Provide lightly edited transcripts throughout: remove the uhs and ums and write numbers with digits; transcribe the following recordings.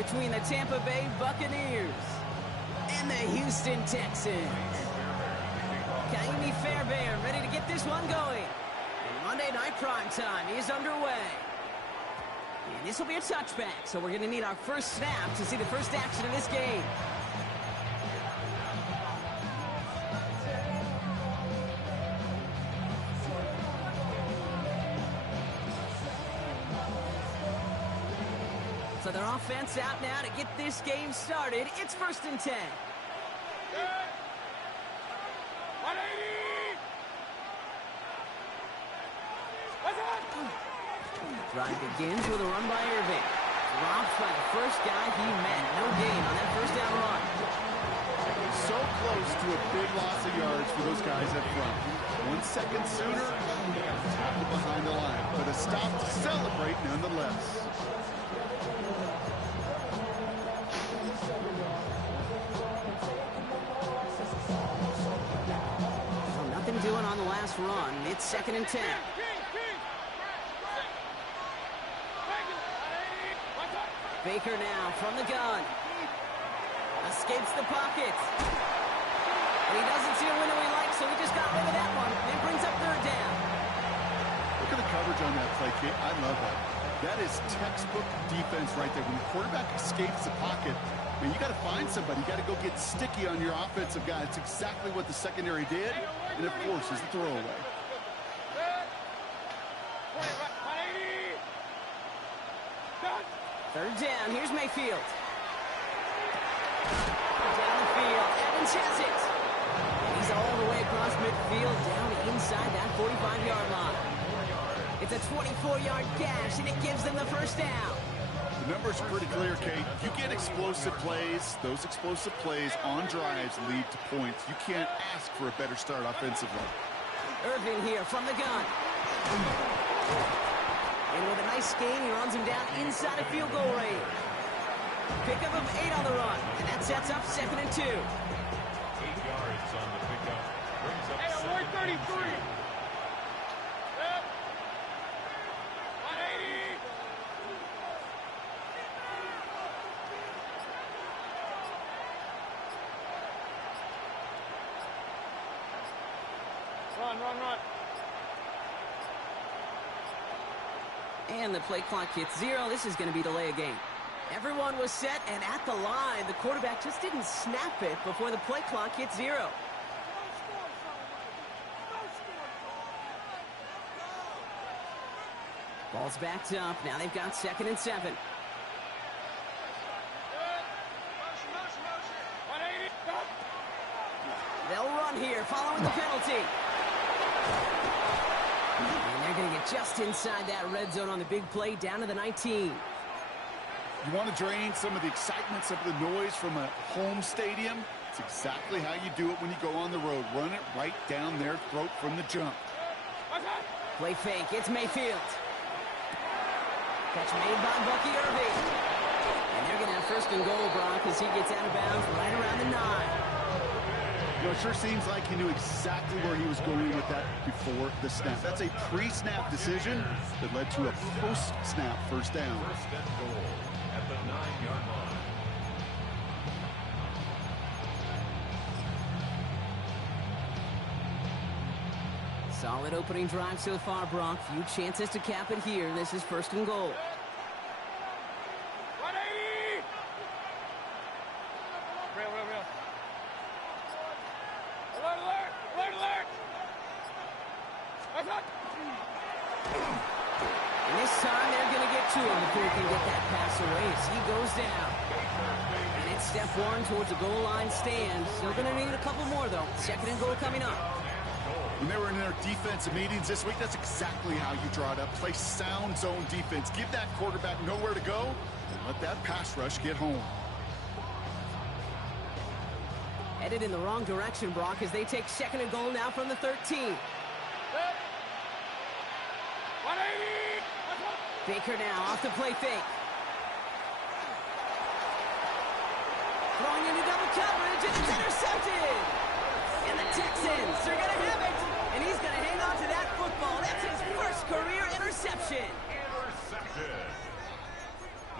between the Tampa Bay Buccaneers and the Houston Texans. Kaimi Fairbairn ready to get this one going. And Monday Night Primetime is underway. And this will be a touchback, so we're going to need our first snap to see the first action of this game. So their offense out now to get this game started. It's 1st and 10. Drive begins with a run by Irving. Dropped by the first guy he met. No gain on that first down run. So close to a big loss of yards for those guys up front. 1 second sooner, tackled behind the line. But a stop to celebrate nonetheless. Well, nothing doing on the last run. It's 2nd and 10. Baker now from the gun. Escapes the pocket. And he doesn't see a window he likes, so he just got rid of that one. And brings up 3rd down. Look at the coverage on that play, Kate. I love that. That is textbook defense right there. When the quarterback escapes the pocket, man, you got to find somebody. You got to go get sticky on your offensive guy. It's exactly what the secondary did, and it forces the throwaway. Third down. Here's Mayfield. Down the field. Evans has it. And he's all the way across midfield, down inside that 45-yard line. It's a 24-yard gash, and it gives them the first down. The numbers are pretty clear, Kate. You get explosive plays. Those explosive plays on drives lead to points. You can't ask for a better start offensively. Irving here from the gun. And with a nice gain, he runs him down inside a field goal range. Pickup of 8 on the run, and that sets up 2nd and 2. 8 yards on the pickup. Brings up 133. Yep. 180. Run. And the play clock hits 0. This is going to be delay a game. Everyone was set and at the line. The quarterback just didn't snap it before the play clock hit 0. Ball's backed up. Now they've got 2nd and 7. They'll run here following the penalty. And they're going to get just inside that red zone on the big play down to the 19. You want to drain some of the excitement, some of the noise from a home stadium? It's exactly how you do it when you go on the road. Run it right down their throat from the jump. Play fake. It's Mayfield. Catch made by Bucky Irving. And they're going to have 1st and goal, Brock, as he gets out of bounds right around the 9. You know, it sure seems like he knew exactly where he was going with that before the snap. That's a pre-snap decision that led to a post-snap first down. 1st and goal at the 9-yard line. Solid opening drive so far, Brock. Few chances to cap it here. This is 1st and goal. 180. Real. Alert. And this time they're going to get to him before he can get that pass away as he goes down. And it's step 1 towards a goal line stand. Still going to need a couple more, though. 2nd and goal coming up. When they were in their defensive meetings this week, that's exactly how you draw it up. Play sound zone defense. Give that quarterback nowhere to go and let that pass rush get home. Headed in the wrong direction, Brock, as they take 2nd and goal now from the 13. 180. Baker now off the play fake. Throwing into double coverage, and it's intercepted! And the Texans are going to have it, and he's going to hang on to that football. That's his first career interception. Intercepted.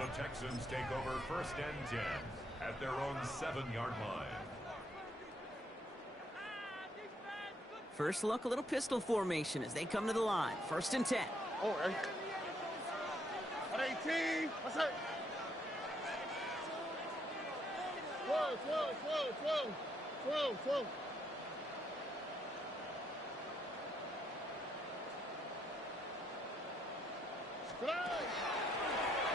The Texans take over 1st and 10 at their own 7-yard line. First look, a little pistol formation as they come to the line. 1st and 10. Oh, hey. 118. What's that? 12. 12.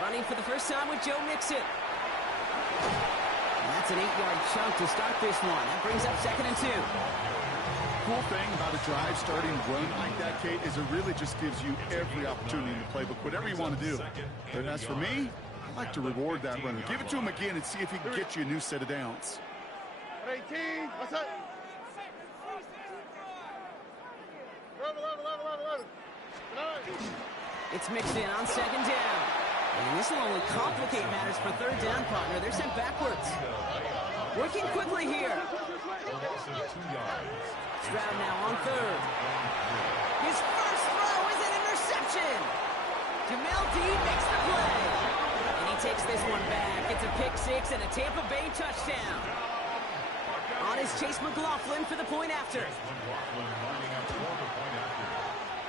Running for the first time with Joe Mixon. And that's an 8-yard chunk to start this one. That brings up 2nd and 2. Cool thing about a drive starting run like that, Kate, is it really just gives you every opportunity in the playbook, whatever you want to do. But as for me, I like to reward that runner. Give it to him again and see if he can get you a new set of downs. 118. What's that? 11. It's mixed in on 2nd down. And this will only complicate matters for 3rd down, partner. They're sent backwards. Working quickly here. Stroud now on 3rd. His first throw is an interception. Jamel Dean makes the play. And he takes this one back. It's a pick 6 and a Tampa Bay touchdown. On is Chase McLaughlin for the point after.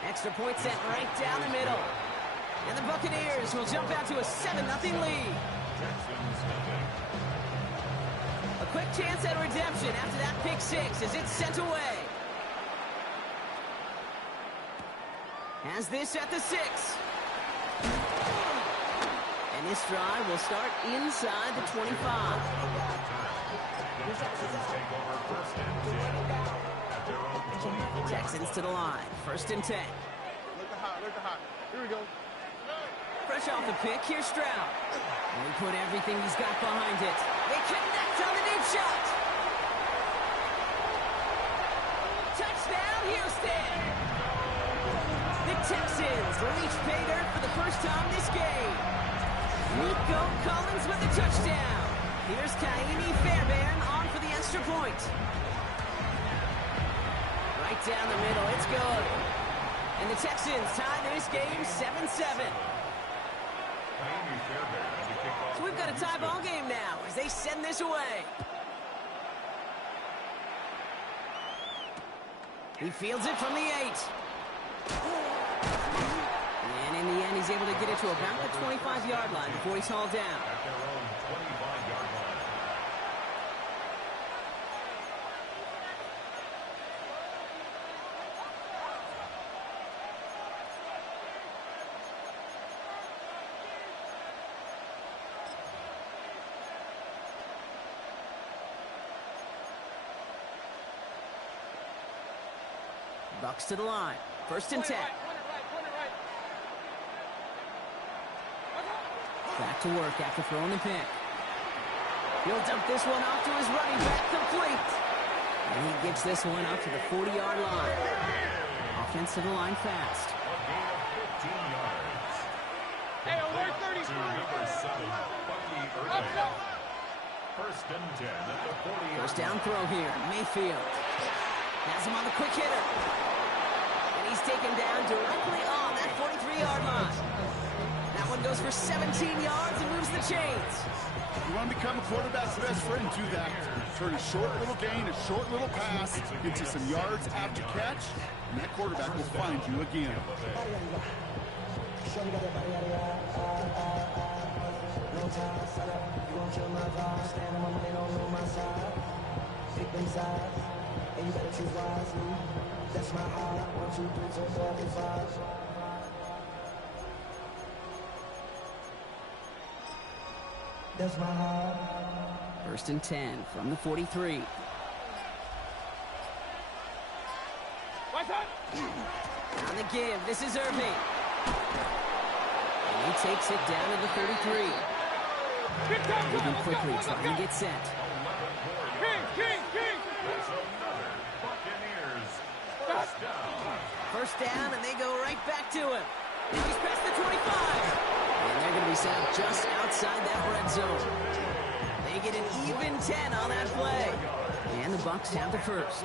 Extra point sent right down the middle. And the Buccaneers will jump out to a 7-0 lead. A quick chance at redemption after that pick 6 as it's sent away. Has this at the 6. And this drive will start inside the 25. Texans to the line. 1st and 10. Look hot. Here we go. Fresh off the pick, here's Stroud. And he put everything he's got behind it. They connect on the deep shot. Touchdown, Houston. The Texans reach pay dirt for the first time this game. Nico Collins with a touchdown. Here's Kaimi Fairbairn on for the extra point. Right down the middle, it's good. And the Texans tie this game 7-7. So we've got a tie ball game now as they send this away. He fields it from the 8. And in the end, he's able to get it to about the 25-yard line before he's hauled down. At their own 25-yard line. Bucks to the line. 1st and 10. Back to work after throwing the pick. He'll dump this one off to his running back, complete. And he gets this one up to the 40-yard line. Offense to the line fast. A gain of 15 yards. Hey, alert 30. To number 7, Bucky Irving. 1st and 10 at the 40-yard. First down throw here. Mayfield has him on the quick hitter. And he's taken down directly on that 43-yard line. That one goes for 17 yards and moves the chains. You want to become a quarterback's best friend, do that. Turn a short little gain, a short little pass, get you some yards after catch, and that quarterback will find you again. And you better choose wisely. That's my heart. 1, 2, 3, 4, 5. That's my heart. 1st and 10 from the 43. What's up? On the give, this is Irving. And he takes it down to the 33. Moving quickly, trying to get set. King. That's another Buccaneers first down. First down, and they go right back to him. And he's past the 25. And they're going to be set up just outside that red zone. They get an even 10 on that play. And the Bucs have the first.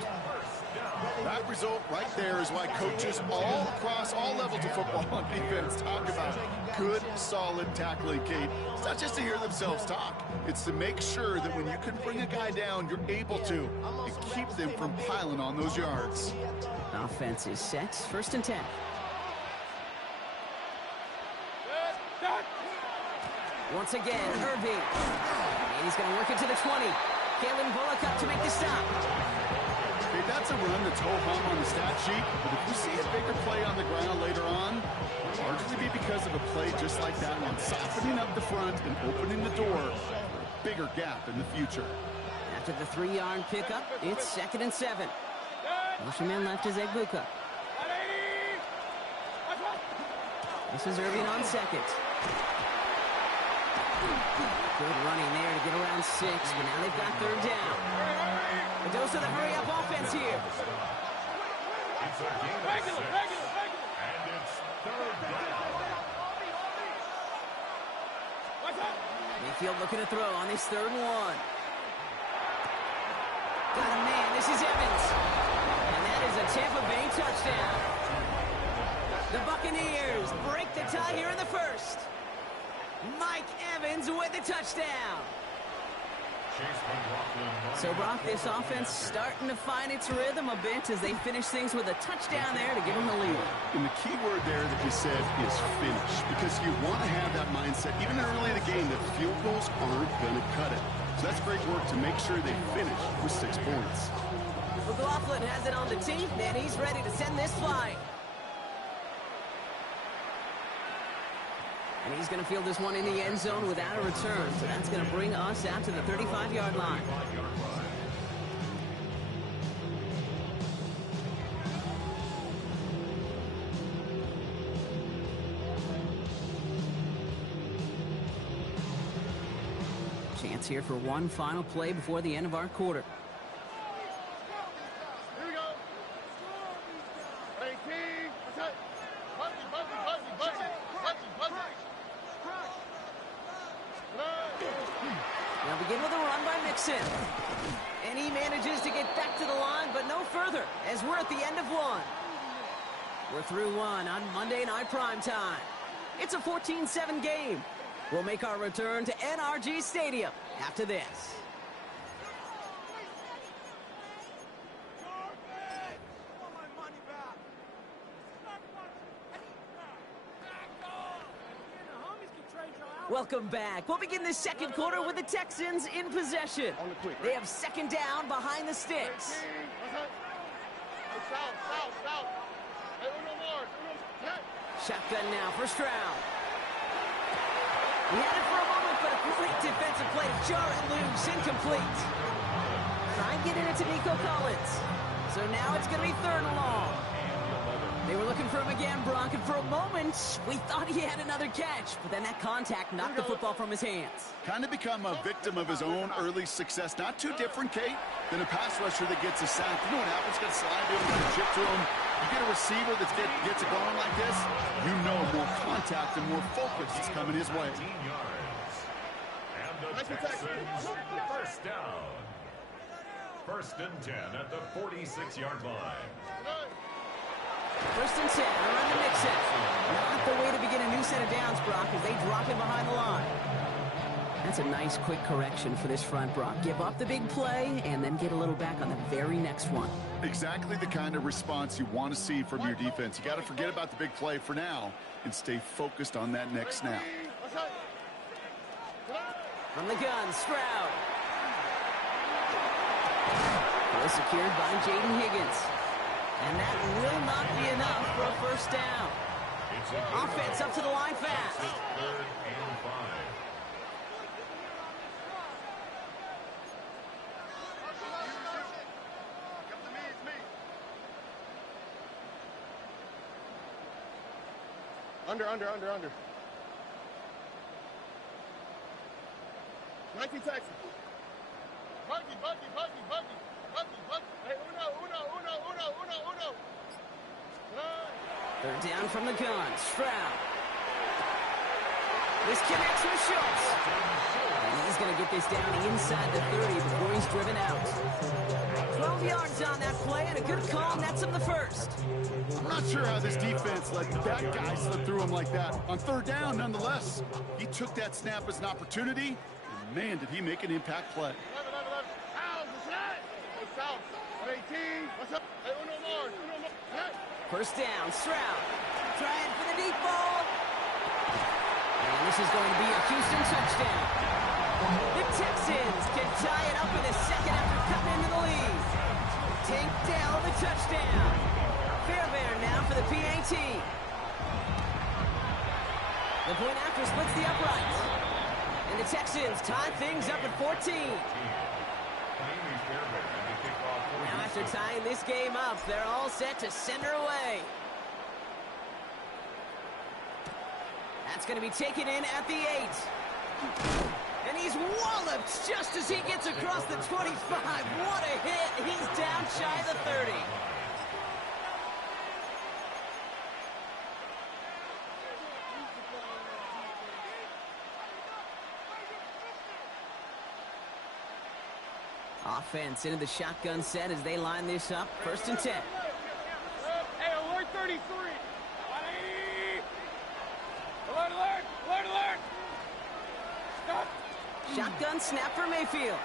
That result right there is why coaches all across all levels of football on defense talk about good, solid tackling, Kate. It's not just to hear themselves talk. It's to make sure that when you can bring a guy down, you're able to, and keep them from piling on those yards. Offense is set. 1st and 10. Once again, Irving. And he's going to work it to the 20. Kalen Bullock up to make the stop. Okay, that's a run that's ho-hum on the stat sheet, but if you see a bigger play on the ground later on, it'll largely be because of a play just like that one, softening up the front and opening the door for a bigger gap in the future. After the 3-yard pickup, it's 2nd and 7. Motion man left is Egbuka. This is Irving on 2nd. Good running there to get around 6, but now they've got 3rd down. A dose of the hurry-up offense here. It's a game of 6. And it's 3rd down. Mayfield looking to throw on this 3rd and 1. Got a man. This is Evans. And that is a Tampa Bay touchdown. The Buccaneers break the tie here in the 1st. Mike Evans with the touchdown. So, Brock, this offense starting to find its rhythm a bit as they finish things with a touchdown there to give them the lead. And the key word there that you said is finish, because you want to have that mindset, even early in the game, that field goals aren't going to cut it. So that's great work to make sure they finish with 6 points. McLaughlin has it on the tee, and he's ready to send this flying. And he's going to field this one in the end zone without a return. So that's going to bring us out to the 35-yard line. Chance here for one final play before the end of our quarter. Here we go. 18. Now begin with a run by Mixon. And he manages to get back to the line, but no further, as we're at the end of 1. We're through 1 on Monday Night Primetime. It's a 14-7 game. We'll make our return to NRG Stadium after this. Welcome back. We'll begin the 2nd quarter with the Texans in possession. They have 2nd down behind the sticks. Shotgun now for Stroud. He had it for a moment, but a great defensive play to jar it loose, incomplete. Try and get it into Nico Collins. So now it's going to be 3rd and long. They were looking for him again, Brock, and for a moment, we thought he had another catch, but then that contact knocked the football from his hands. Kind of become a victim of his own early success. Not too different, Kate, than a pass rusher that gets a sack. You know what happens? Got to slide to him, got to chip to him. You get a receiver that gets it going like this, you know more contact and more focus is coming his way. 15 yards. And the Texans, 1st down. 1st and 10 at the 46-yard line. 1st and 10, around the Mixon. Not the way to begin a new set of downs, Brock, as they drop him behind the line. That's a nice quick correction for this front, Brock. Give up the big play and then get a little back on the very next one. Exactly the kind of response you want to see from your defense. You got to forget about the big play for now and stay focused on that next snap. From the gun, Stroud. Well secured by Jaden Higgins. And that will not be enough for a 1st down. Offense up to the line fast. 3rd and 5. Under. 19 Texans. Buggy. Hey, uno. 3rd down from the gun. Stroud. This connects with Schultz. And he's going to get this down inside the 30 before he's driven out. 12 yards on that play, and a good call nets him the first. I'm not sure how this defense let that guy slip through him like that. On third down, nonetheless, he took that snap as an opportunity, and man, did he make an impact play. 11. How's the shot? What's out? 18. What's up? Hey, uno more. Hey. First down, Stroud. Trying for the deep ball. And this is going to be a Houston touchdown. The Texans can tie it up in a second after cutting into the lead. Tank Dell, the touchdown. Fairbairn now for the PAT. The point after splits the uprights. And the Texans tie things up at 14. Now after tying this game up, they're all set to send her away. That's going to be taken in at the 8. And he's walloped just as he gets across the 25. What a hit. He's down shy of the 30. Offense into the shotgun set as they line this up. First and 10. Hey, alert 33. Alert. Stop. Shotgun snap for Mayfield.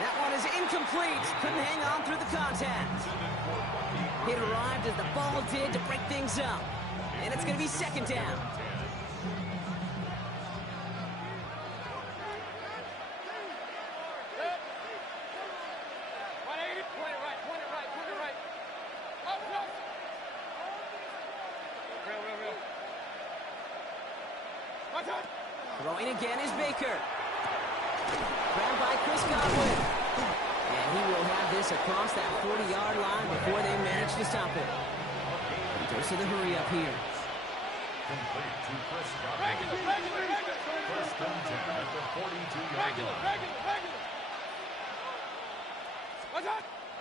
That one is incomplete. Couldn't hang on through the contact. It arrived as the ball did to break things up. And it's going to be second down. Throwing again is Baker. Grabbed by Chris Godwin. And he will have this across that 40-yard line before they manage to stop it. Dose of the hurry up here. Complete to Chris Godwin. First and 10 at the 42-yard line.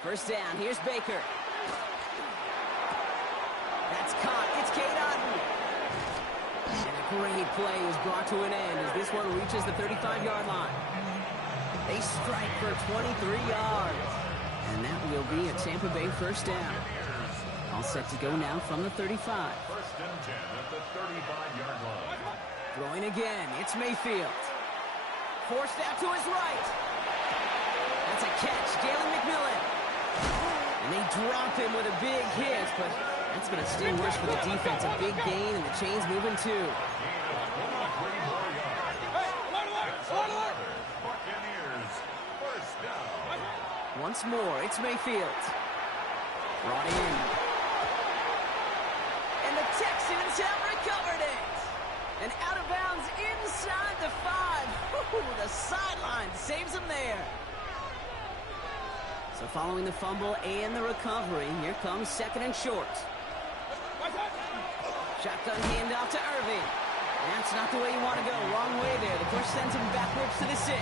First down, here's Baker. That's caught. It's Cade Otton. And a great play is brought to an end as this one reaches the 35-yard line. They strike for 23 yards. And that will be a Tampa Bay first down. All set to go now from the 35. First and 10 at the 35-yard line. Throwing again, it's Mayfield. Forced out to his right. That's a catch, Galen McMillan. And they drop him with a big hit, but that's going to sting worse for the defense. A big gain, and the chain's moving too. Once more, it's Mayfield. Brought in. And the Texans have recovered it. And out of bounds inside the 5. Ooh, the sideline saves him there. So following the fumble and the recovery, here comes second and short. Shotgun handoff to Irving. That's not the way you want to go. Wrong way there. The push sends him backwards to the 6.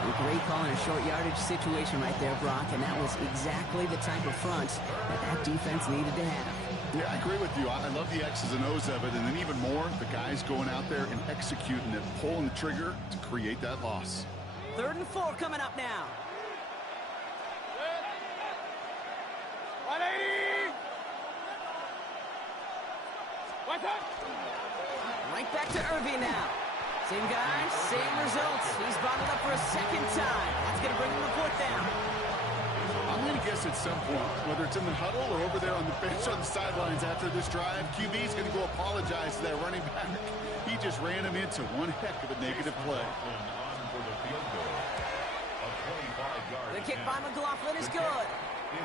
A great call in a short yardage situation right there, Brock, and that was exactly the type of front that defense needed to have. Yeah, I agree with you. I love the X's and O's of it, and then even more, the guys going out there and executing it, pulling the trigger to create that loss. 3rd and 4 coming up now. 180. Right back to Irving now. Same guy, same results. He's brought it up for a second time. That's going to bring him to 4th down. I'm going to guess at some point, whether it's in the huddle or over there on the bench on the sidelines after this drive, QB's going to go apologize to that running back. He just ran him into one heck of a negative play. The kick by McLaughlin is good.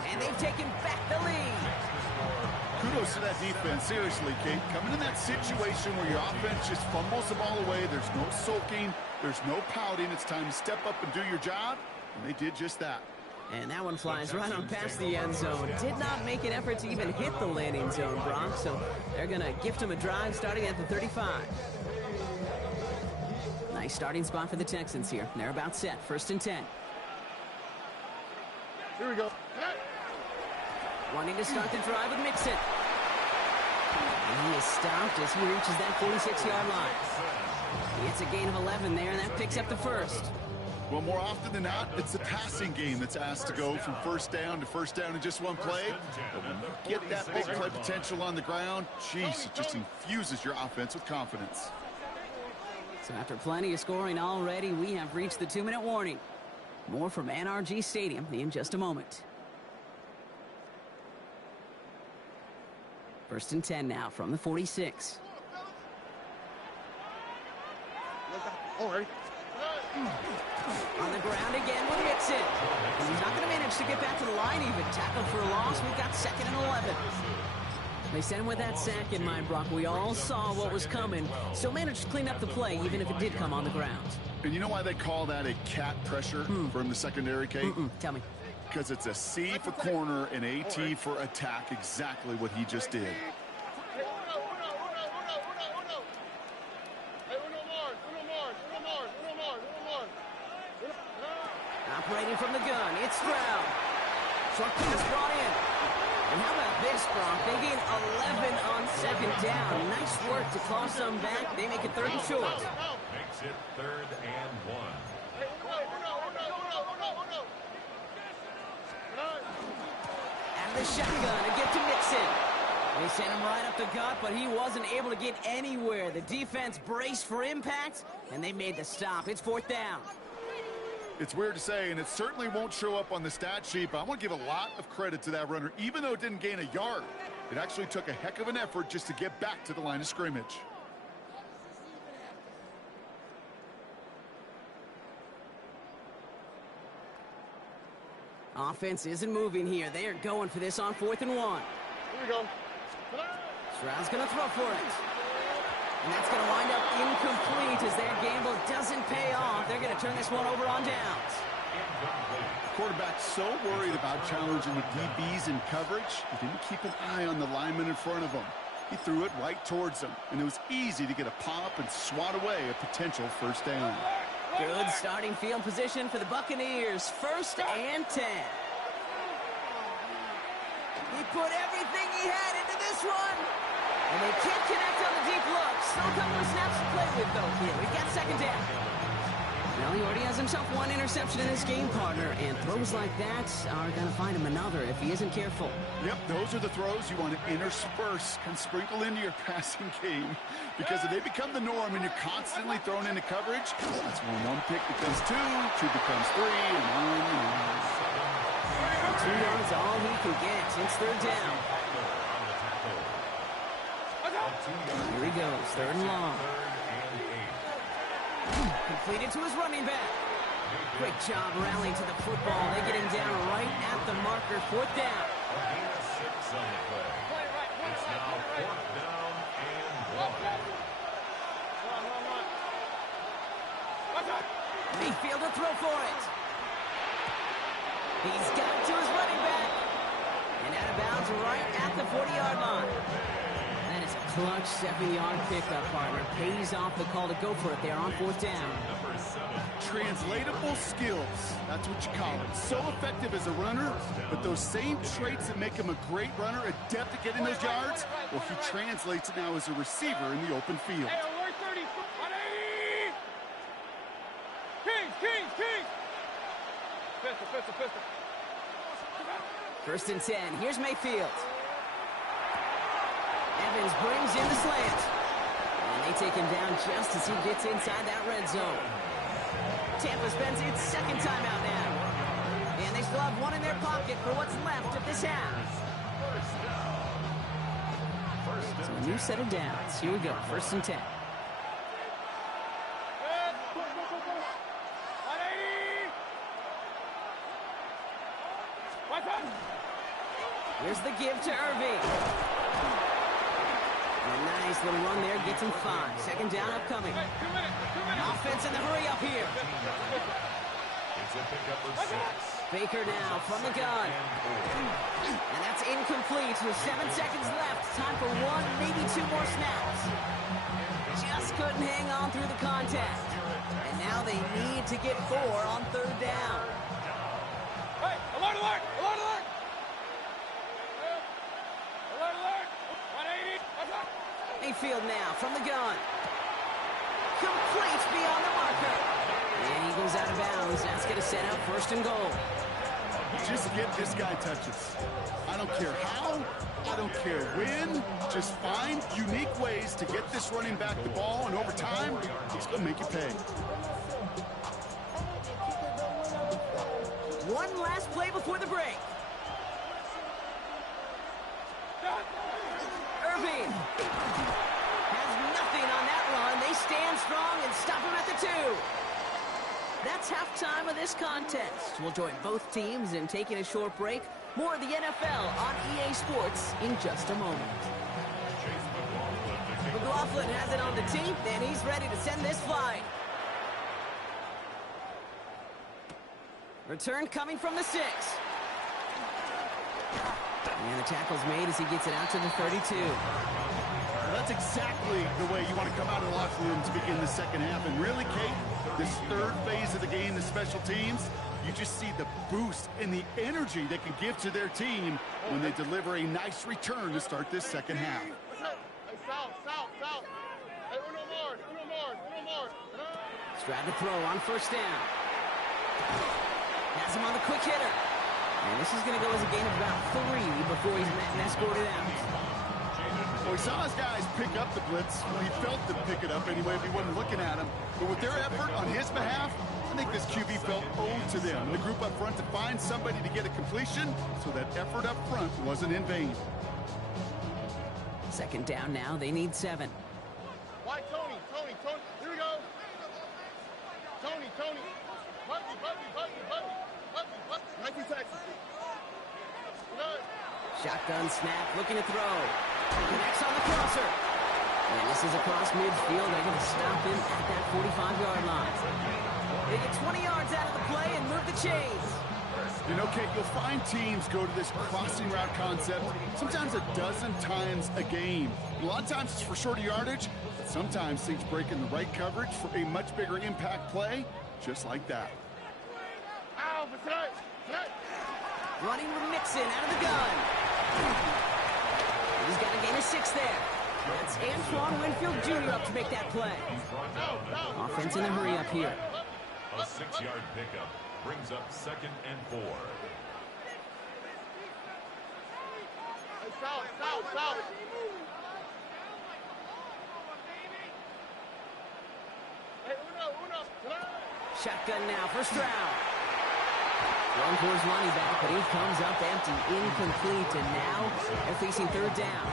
And they've taken back the lead. Kudos to that defense. Seriously, Kate. Coming in that situation where your offense just fumbles the ball away, there's no sulking, there's no pouting. It's time to step up and do your job. And they did just that. And that one flies right on past the end zone. Did not make an effort to even hit the landing zone, Brock. So they're going to gift him a drive starting at the 35. Nice starting spot for the Texans here. They're about set. 1st and 10. Here we go. Wanting to start the drive with Mixon. And he is stopped as he reaches that 46-yard line. It's a gain of 11 there, and that picks up the first. Well, more often than not, it's the passing game that's asked to go from first down in just one play. But when you get that big play potential on the ground, geez, it just infuses your offense with confidence. So after plenty of scoring already, we have reached the 2-minute warning. More from NRG Stadium in just a moment. First and 10 now from the 46. Oh, ready? On the ground again with Mixon. And he's not going to manage to get back to the line even. Tackled for a loss. We've got 2nd and 11. They sent him with that sack in mind, Brock. We all saw what was coming. So managed to clean up the play, even if it did come on the ground. And you know why they call that a cat pressure from the secondary, Kate? Tell me. Because it's a C for corner and a T for attack, exactly what he just did. Operating from the gun, it's Stroud. Short pass brought in. And how about this, Brock? They gain 11 on 2nd down. Nice work to claw some back. They make it 3rd and short. Makes it 3rd and 1. Out of the shotgun, a gift to Mixon. They sent him right up the gut, but he wasn't able to get anywhere. The defense braced for impact, and they made the stop. It's 4th down. It's weird to say, and it certainly won't show up on the stat sheet, but I want to give a lot of credit to that runner. Even though it didn't gain a yard, it actually took a heck of an effort just to get back to the line of scrimmage. Offense isn't moving here. They are going for this on 4th and 1. Here we go. Stroud's going to throw for it. And that's going to wind up incomplete as their gamble doesn't pay off. They're going to turn this one over on downs. The quarterback's so worried about challenging the DBs in coverage, he didn't keep an eye on the lineman in front of him. He threw it right towards him, and it was easy to get a pop and swat away a potential 1st down. Good starting field position for the Buccaneers. 1st and 10. He put everything he had into this one. And they can't connect on the deep look. Still a couple of snaps to play with, though, here. We've got 2nd down. Well, he already has himself 1 interception in his game, partner. And throws like that are going to find him another if he isn't careful. Yep, those are the throws you want to intersperse and sprinkle into your passing game. Because if they become the norm and you're constantly thrown into coverage, that's when 1 pick becomes 2, 2 becomes 3, and on and on. 2 yards all he can get. It's 3rd down. Here he goes, 3rd and long. Completed to his running back. Great job rallying to the football. They get him down right at the marker. 4th down. It's now 4th down and 1. Mayfield to throw for it. He's got it to his running back. And out of bounds right at the 40-yard line. That is a clutch 7-yard pickup, partner. Pays off the call to go for it there on 4th down. Translatable skills, that's what you call it. So effective as a runner, but those same traits that make him a great runner, adept at getting those yards, well, he translates it now as a receiver in the open field. Hey, alert 30, 180! Kings! Pistol. 1st and 10. Here's Mayfield. Evans brings in the slant. And they take him down just as he gets inside that red zone. Tampa spends its 2nd timeout now. And they still have 1 in their pocket for what's left of this half. So a new set of downs. Here we go. 1st and 10. Here's the give to Irving. A nice little run there, gets him 5. 2nd down upcoming. Offense in the hurry up here. It's a pickup of 6. Baker now from the gun. And that's incomplete with 7 seconds left. Time for 1, maybe 2 more snaps. Just couldn't hang on through the contact. And now they need to get 4 on 3rd down. Hey, alert! Alert! 180! What's up? Mayfield now from the gun. Complete beyond the marker. And he goes out of bounds. That's going to set up first and goal. Just get this guy touches. I don't care how, I don't care when. Just find unique ways to get this running back the ball, and over time, he's going to make you pay. One last play before the break. Irving has nothing on that run. They stand strong and stop him at the 2. That's halftime of this contest. We'll join both teams in taking a short break. More of the NFL on EA Sports in just a moment. McLaughlin has it on the team, and he's ready to send this flying. Return coming from the 6. And the tackle's made as he gets it out to the 32. That's exactly the way you want to come out of the locker room to begin the second half. And really, Kate, this third phase of the game, the special teams, you just see the boost and the energy they can give to their team when they deliver a nice return to start this second half. Stroud to throw on first down. Has him on the quick hitter. And this is going to go as a gain of about 3 before he's met and escorted out. Well, we saw his guys pick up the blitz. Well, he felt them pick it up anyway if he wasn't looking at him. But with their effort on his behalf, I think this QB felt owed to them. The group up front to find somebody to get a completion so that effort up front wasn't in vain. Second down now. They need 7. Why, Tony? Here we go. Tony. Nike Texas. Shotgun snap, looking to throw. Connects on the crosser. And this is across midfield. They're going to stop him at that 45-yard line. They get 20 yards out of the play and move the chains. You know, Kate, you'll find teams go to this crossing route concept sometimes a dozen times a game. A lot of times it's for shorter yardage, but sometimes things break in the right coverage for a much bigger impact play, just like that. Running with Mixon out of the gun. He's got a gain of 6 there. That's Antoine Winfield Jr. up to make that play. Offense in a hurry up here. A 6-yard pickup brings up 2nd and 4. South. Shotgun now for Stroud. Run towards running back, but he comes up empty, incomplete, and now they're facing third down.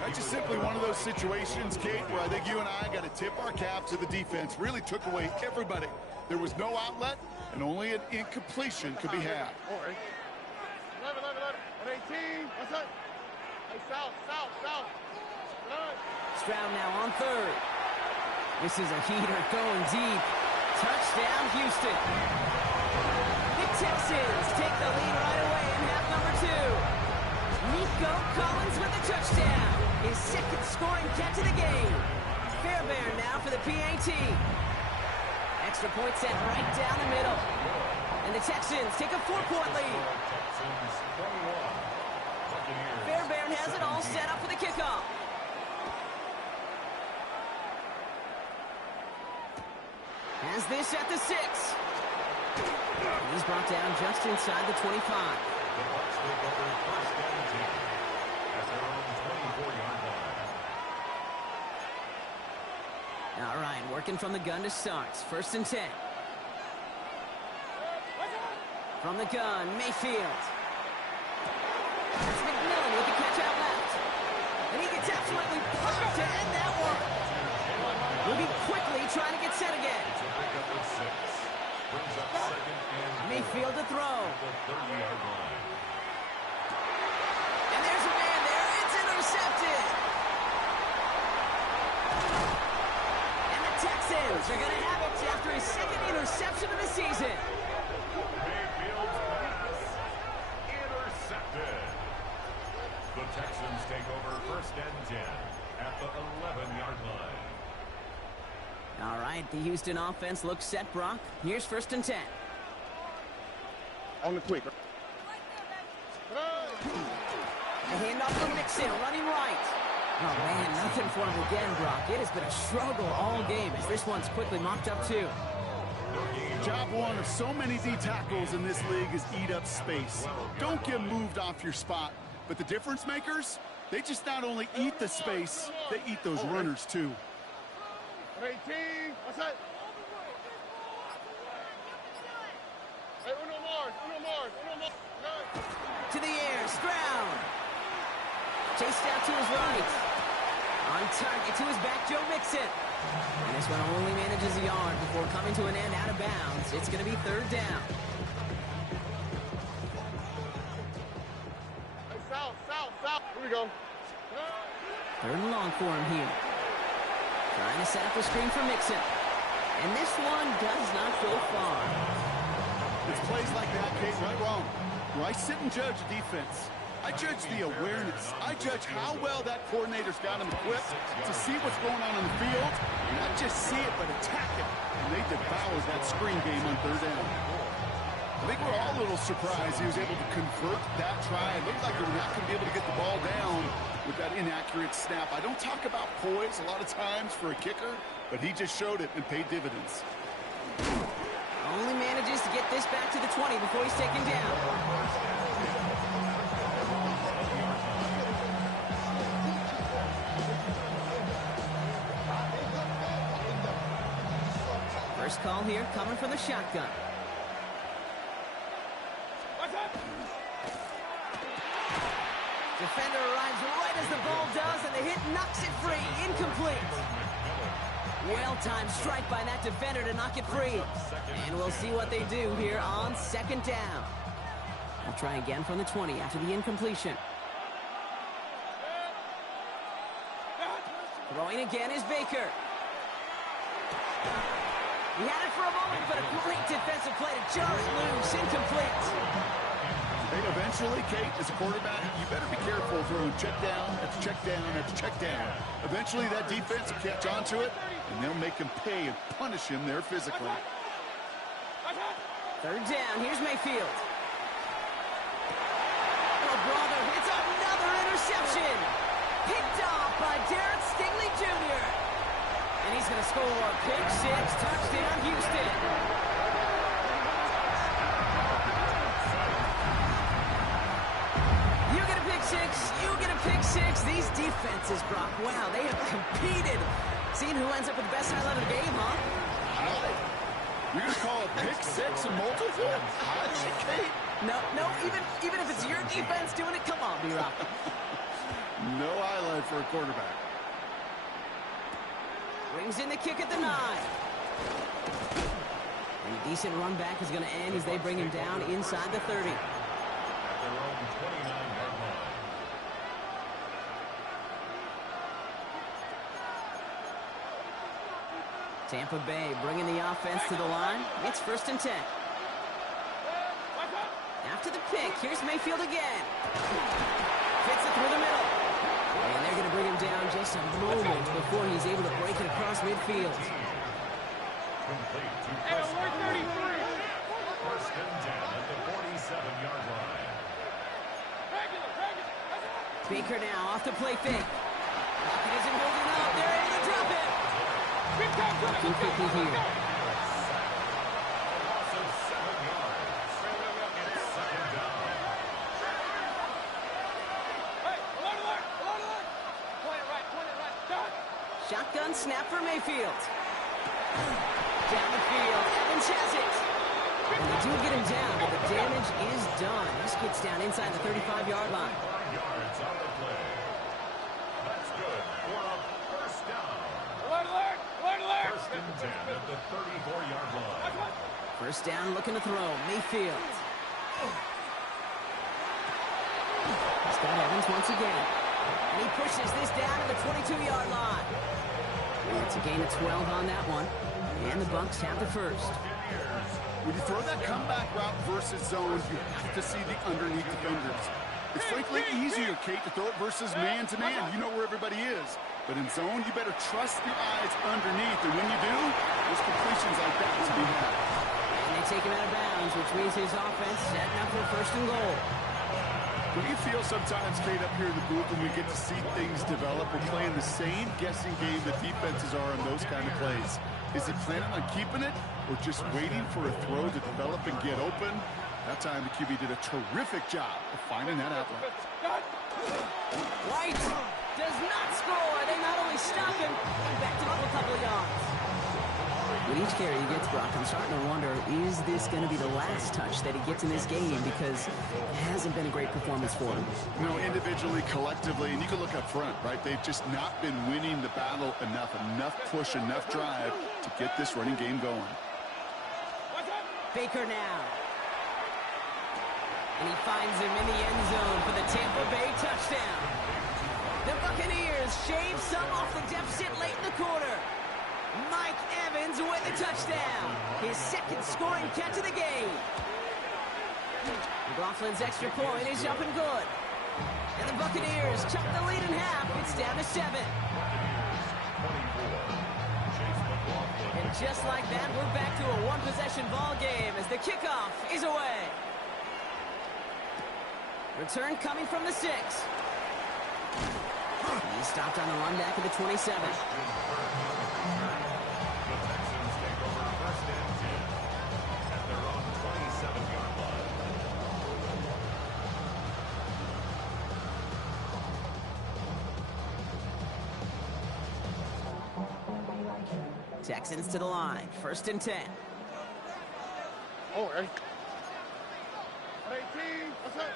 That's just simply one of those situations, Kate, where I think you and I got to tip our cap to the defense. Really took away everybody. There was no outlet, and only an incompletion could be had. 11, 18. What's up? Hey, south. Stroud now on third. This is a heater going deep. Touchdown, Houston. The Texans take the lead right away in half number 2. Nico Collins with the touchdown. His second scoring catch of the game. Fairbairn now for the PAT. Extra point set right down the middle. And the Texans take a 4-point lead. Fairbairn has it all set up for the kickoff. Has this at the 6. He's brought down just inside the 25. All right, working from the gun to start. 1st and 10. From the gun, Mayfield. That's McMillan with the catch out left. And he gets absolutely perfect to end that one. Moving quickly, trying to get set again. Mayfield to throw. And there's a man there. It's intercepted. And the Texans are going to have it after his 2nd interception of the season. Mayfield's pass intercepted. The Texans take over 1st and 10 at the 11-yard line. All right, the Houston offense looks set, Brock. Here's 1st and 10. On the quick. A handoff for Mixon, running right. Oh, man, nothing for him again, Brock. It has been a struggle all game as this one's quickly mopped up, too. Job one of so many D tackles in this league is eat up space. Don't get moved off your spot. But the difference makers, they just not only eat the space, they eat those runners, too. 18, what's that? Hey, uno more. To the air, Stroud. Chased out to his right. On target to his back, Joe Mixon. And this one only manages a yard before coming to an end out of bounds. It's going to be third down. Hey, south. Here we go. Third and long for him here. Trying to set up a screen for Mixon. And this one does not go far. It's plays like that, Kate, right wrong. Where I sit and judge defense, I judge the awareness. I judge how well that coordinator's got him equipped to see what's going on in the field. Not just see it, but attack it. And they devoured that screen game on third down. I think we're all a little surprised he was able to convert that try. It looked like they were not going to be able to get the ball down with that inaccurate snap. I don't talk about poise a lot of times for a kicker, but he just showed it and paid dividends. Only manages to get this back to the 20 before he's taken down. First call here coming from the shotgun. Defender arrives right as the ball does, and the hit knocks it free. Incomplete. Well-timed strike by that defender to knock it free. And we'll see what they do here on second down. They'll try again from the 20 after the incompletion. Throwing again is Baker. He had it for a moment, but a great defensive play to jar it loose. Incomplete. Hey, eventually, Kate, as a quarterback, you better be careful throwing check down, after check down, after check down. Eventually, that defense will catch on to it, and they'll make him pay and punish him there physically. Third down, here's Mayfield. Oh, brother, it's another interception. Picked off by Derek Stingley Jr. And he's going to score a pick six, touchdown Houston. You get a pick six, you get a pick six. These defenses, Brock, wow, they have competed. Seeing who ends up with the best highlight of the game, huh? You're going to call it pick six and multiple? Kate? No, even if it's your defense doing it, come on, B-Rock. No highlight for a quarterback. Brings in the kick at the 9. And a decent run back is going to end as they bring him down inside the 30. Tampa Bay bringing the offense to the line. It's first and 10. After the pick, here's Mayfield again. Fits it through the middle. And they're going to bring him down just a moment before he's able to break it across midfield. Complete to Prescott. First and 10 at the 47-yard line. Baker now off the play fake. He isn't holding up. They're able to drop it. Working quickly here. Loss of 7 yards. It's second down. Shotgun snap for Mayfield. Down the field. Evans has it. And they do get him down, but the damage is done. This gets down inside the 35-yard line. 5 yards on the play. That's good for a first down. First and 10 at the 34-yard line. First down, looking to throw. Mayfield. He's got Evans once again. And he pushes this down to the 22-yard line. And it's a gain of 12 on that one. And the Bucs have the first. When you throw that comeback route versus zone, you have to see the underneath defenders. It's frankly easier, Kate, to throw it versus man-to-man. You know where everybody is. But in zone, you better trust your eyes underneath. And when you do, there's completions like that to be had. And they take him out of bounds, which means his offense setting up for first and goal. Don't you feel sometimes, Kate, up here in the booth when we get to see things develop? We're playing the same guessing game that defenses are on those kind of plays. Is he planning on keeping it or just waiting for a throw to develop and get open? That time the QB did a terrific job of finding that outlet. White does not score. They not only stop him, they backed him up a couple of yards. With each carry he gets, Brock, I'm starting to wonder, is this going to be the last touch that he gets in this game? Because it hasn't been a great performance for him. No, individually, collectively, and you can look up front, right? They've just not been winning the battle enough push, enough drive to get this running game going. Baker now. And he finds him in the end zone for the Tampa Bay touchdown. The Buccaneers shave some off the deficit late in the quarter. Mike Evans with the touchdown. His second scoring catch of the game. McLaughlin's extra point is up and good. And the Buccaneers chop the lead in half. It's down to 7. And just like that, we're back to a one-possession ball game as the kickoff is away. Return coming from the 6. He stopped on the run back of the 27. Texans to the line. 1st and 10. Oh, ready? 18. What's up?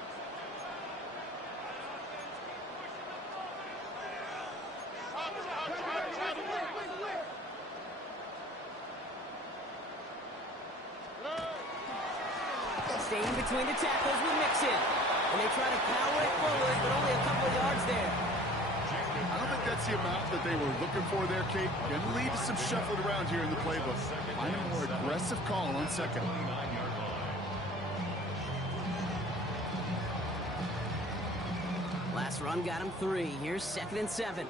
Staying between the tackles with Mixon. And they try to power it forward, but only a couple of yards there. I don't think that's the amount that they were looking for there, Kate. Going to lead to some shuffling around here in the playbook. Find a more aggressive call on second. Last run got him 3. Here's 2nd and 7.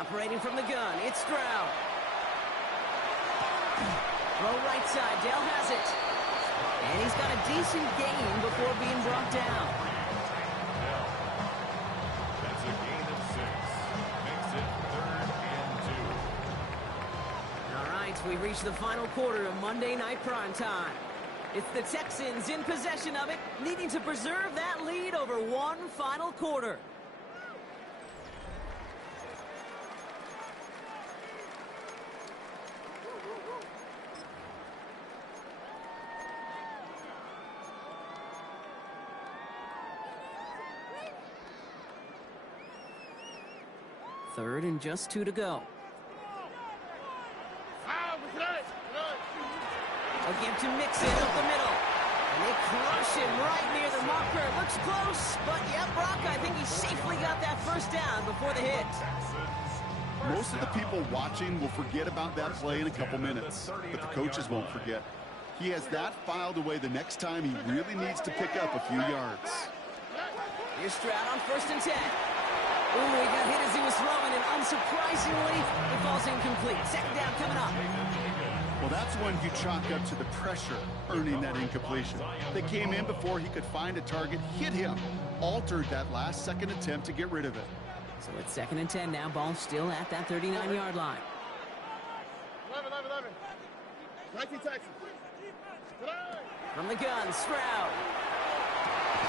Operating from the gun, it's Stroud. Throw right side, Dale has it. And he's got a decent gain before being brought down. That's a gain of 6. Makes it 3rd and 2. All right, we reach the final quarter of Monday Night Prime Time. It's the Texans in possession of it, needing to preserve that lead over one final quarter. Third and just 2 to go. Again to Mixon up the middle. And they crush him right near the marker. Looks close, but yeah, Brock, I think he safely got that first down before the hit. Most of the people watching will forget about that play in a couple minutes, but the coaches won't forget. He has that filed away the next time he really needs to pick up a few yards. Here's Stroud on 1st and 10. Ooh, he got hit as he was throwing, and unsurprisingly, it falls incomplete. 2nd down coming up. Well, that's when you chalk up to the pressure earning that incompletion. They came in before he could find a target, hit him, altered that last second attempt to get rid of it. So it's 2nd and 10 now. Ball still at that 39-yard line. 11. 19 Texans. From the gun, Stroud.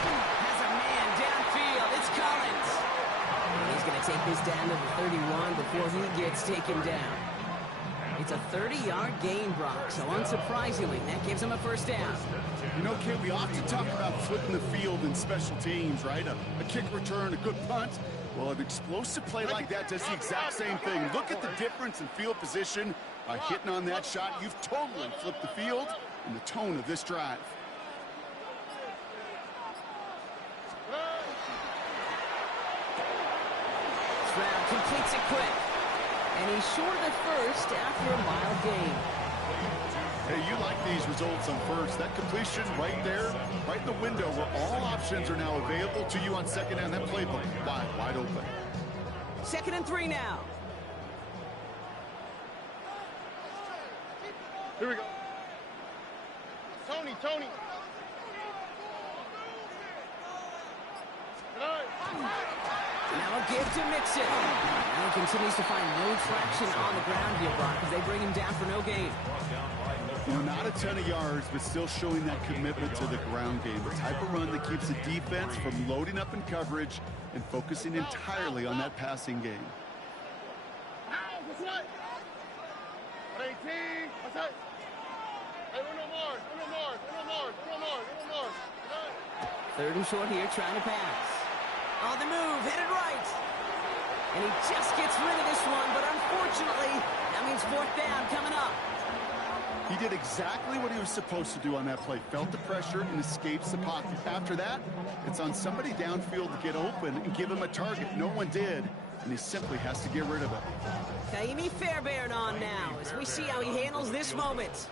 Has a man downfield. It's Collins. And he's going to take this down to the 31 before he gets taken down. It's a 30-yard gain, Brock, so unsurprisingly, that gives him a first down. You know, Kid, we often talk about flipping the field in special teams, right? A kick return, a good punt. Well, an explosive play like that does the exact same thing. Look at the difference in field position. By hitting on that shot, you've totally flipped the field and the tone of this drive. Stroud completes it quick. And he's short of the first after a mile gain. Hey, you like these results on first. That completion right there, right in the window where all options are now available to you on second down. That playbook wide open. 2nd and 3 now. Here we go. Tony, Tony. Now a give to Mixon. Now he continues to find no traction on the ground here, Brock, as they bring him down for no gain. You know, not a ton of yards, but still showing that commitment to the ground game. The type of run that keeps the defense from loading up in coverage and focusing entirely on that passing game. 18. What's that? Hey, uno more. Third and short here, trying to pass. On the move, headed right. And he just gets rid of this one, but unfortunately, that means fourth down coming up. He did exactly what he was supposed to do on that play. Felt the pressure and escapes the pocket. After that, it's on somebody downfield to get open and give him a target. No one did, and he simply has to get rid of it. Kaimi Fairbairn on now as we see how he handles this moment.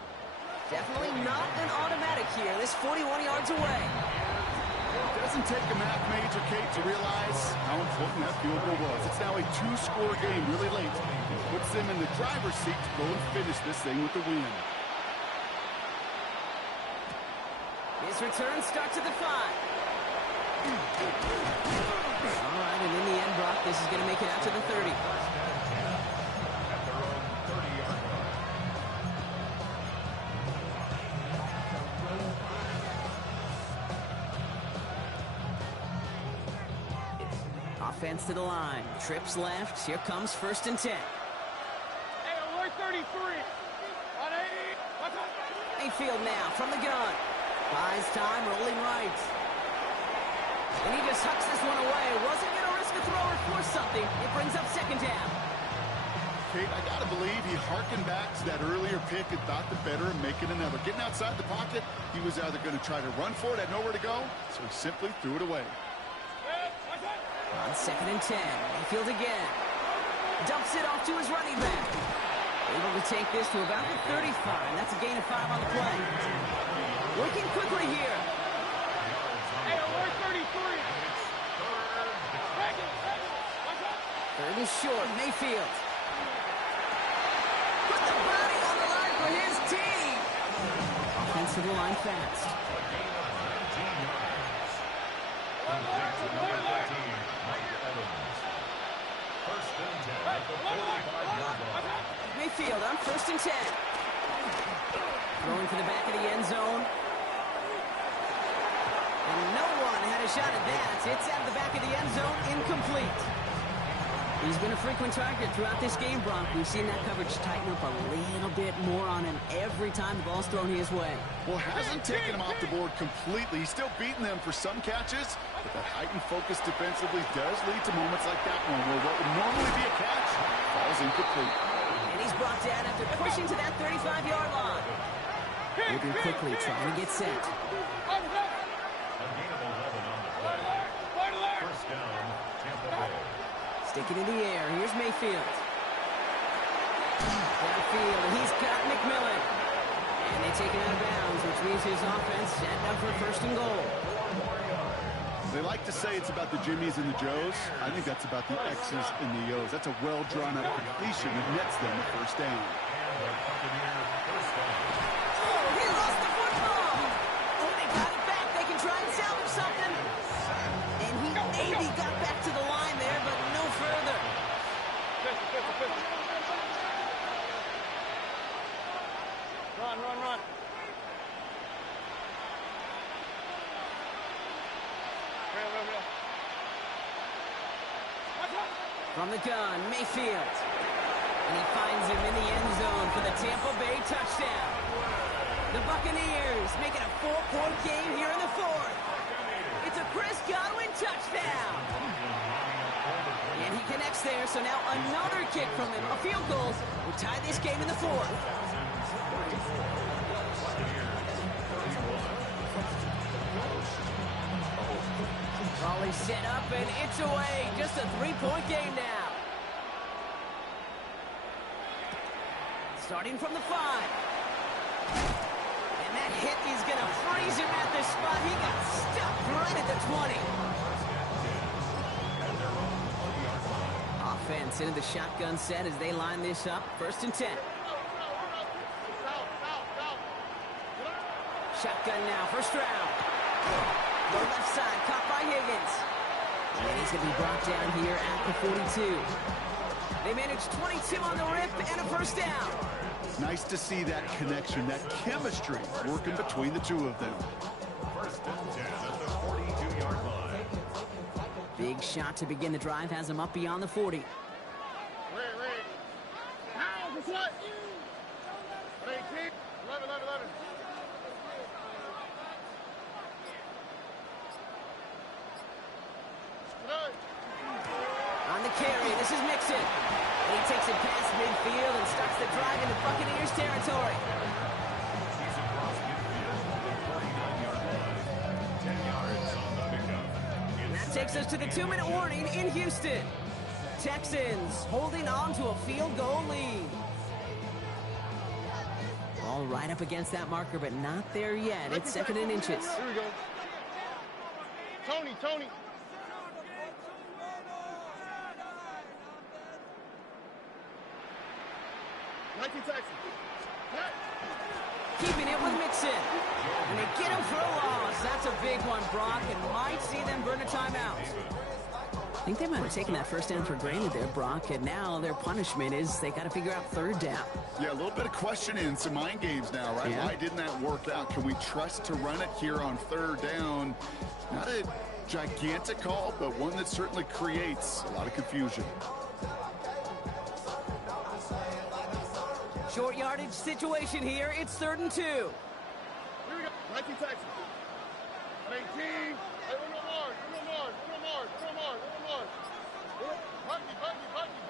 Definitely not an automatic here. This 41 yards away. It doesn't take a math major, Kate, to realize how important that field goal was. It's now a two-score game really late. It puts them in the driver's seat to go and finish this thing with the win. His return starts at the 5. All right, and in the end, Brock, this is going to make it out to the 30. Offense to the line. Trips left. Here comes 1st and 10. Hey, alert 33. 180. Mayfield now from the gun. Buys time, rolling right. And he just hucks this one away. Wasn't going to risk a throw or force something. It brings up 2nd down. Kate, I got to believe he harkened back to that earlier pick and thought the better of making another. Getting outside the pocket, he was either going to try to run for it, had nowhere to go, so he simply threw it away. On 2nd and 10, Mayfield again. Dumps it off to his running back. Able to take this to about the 35. That's a gain of 5 on the play. Working quickly here. Hey, alert 33. 3rd and short, Mayfield. Put the body on the line for his team. Offense to the line fast. Mayfield on 1st and 10. Throwing to the back of the end zone. And no one had a shot at that. It's out of the back of the end zone, incomplete. He's been a frequent target throughout this game, Bronk. We've seen that coverage tighten up a little bit more on him every time the ball's thrown his way. Well, hasn't taken him off the board completely. He's still beating them for some catches, but that heightened focus defensively does lead to moments like that one where what would normally be a catch falls incomplete. And he's brought down after pushing to that 35-yard line. Moving quickly, trying to get set. A gain of 11 on the play. First down, Tampa Bay. Sticking in the air. Here's Mayfield. Downfield, and he's got McMillan. And they take it out of bounds, which means his offense setting up for 1st and goal. They like to say it's about the Jimmies and the Joes. I think that's about the X's and the O's. That's a well-drawn-up completion that nets them a 1st down. And the Buccaneers first down. Oh, he lost the football. Oh, they got it back. They can try and salvage something. And he maybe got back to the line there, but no further. Run. From the gun, Mayfield. And he finds him in the end zone for the Tampa Bay touchdown. The Buccaneers making a 4-point game here in the 4th. It's a Chris Godwin touchdown. And he connects there, so now another kick from him. A field goal will tie this game in the 4th. Raleigh set up, and it's away. Just a 3-point game now. Starting from the 5. And that hit is going to freeze him at the spot. He got stuck right at the 20. Offense into the shotgun set as they line this up. 1st and 10. Shotgun now, first round. The left side, caught by Higgins. And he's going to be brought down here at the 42. They managed 22 on the rip and a first down. Nice to see that connection, that chemistry working between the two of them. First and 10 at the 42-yard line. Big shot to begin the drive has him up beyond the 40. Red. How? What's what? 18. 11. On the carry, this is Mixon. And he takes it past midfield and starts the drive into Buccaneers territory. He's across midfield to the 49-yard line. 10 yards on the pickup. And that takes us to the 2-minute warning in Houston. Texans holding on to a field goal lead. All right up against that marker, but not there yet. It's second and inches. Here we go. Tony. Keeping it with Mixon. And they get him for a loss. That's a big one, Brock, and might see them burn a timeout. I think they might have taken that first down for granted there, Brock, and now their punishment is they got to figure out third down. Yeah, a little bit of questioning, some mind games now, right? Yeah. Why didn't that work out? Can we trust to run it here on third down? Not a gigantic call, but one that certainly creates a lot of confusion. Short yardage situation here. It's 3rd and 2. Here we go. 19 Texans. 18. Hey, no more.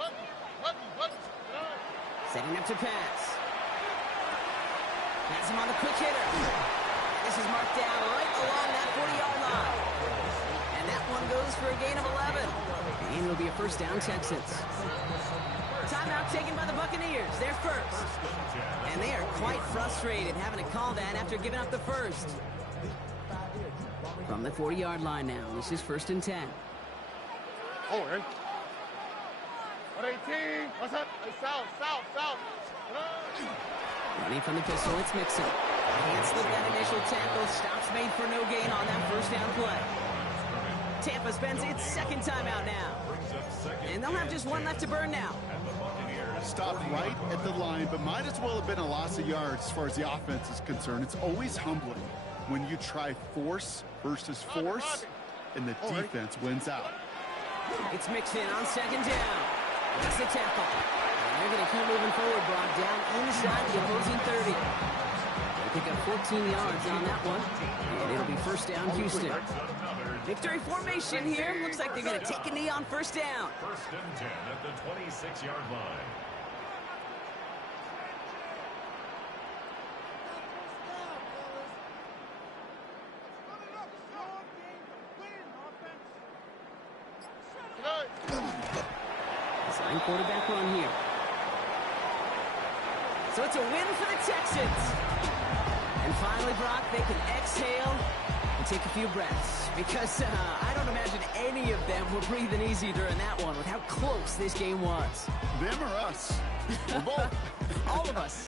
Buggy. Setting up to pass. That's him on the quick hitter. And this is marked down right along that 40-yard line. And that one goes for a gain of 11. And it'll be a first down, Texans. Timeout taken by the Buccaneers. They're first. And they are quite frustrated having to call that after giving up the first. From the 40-yard line now, this is 1st and 10. Oh, man. 18. What's up? Hey, south. Running from the pistol, it's Mixon. Can't slip that initial tackle. Stops made for no gain on that first down play. Tampa spends its second timeout now. And they'll have just one left to burn now. Stopped right at the line, but might as well have been a loss of yards as far as the offense is concerned. It's always humbling when you try force versus force, and the defense wins out. It's Mixon on second down. That's the tackle. And they're going to keep moving forward, Brock, down inside the opposing 30. They pick up 14 yards on that one, and it'll be first down, Houston. Victory formation here. Looks like they're going to take a knee on first down. 1st and 10 at the 26-yard line. Sign quarterback run here. So it's a win for the Texans. And finally, Brock, they can exhale and take a few breaths. Because I don't imagine any of them were breathing easy during that one with how close this game was. Them or us? We're both. All of us.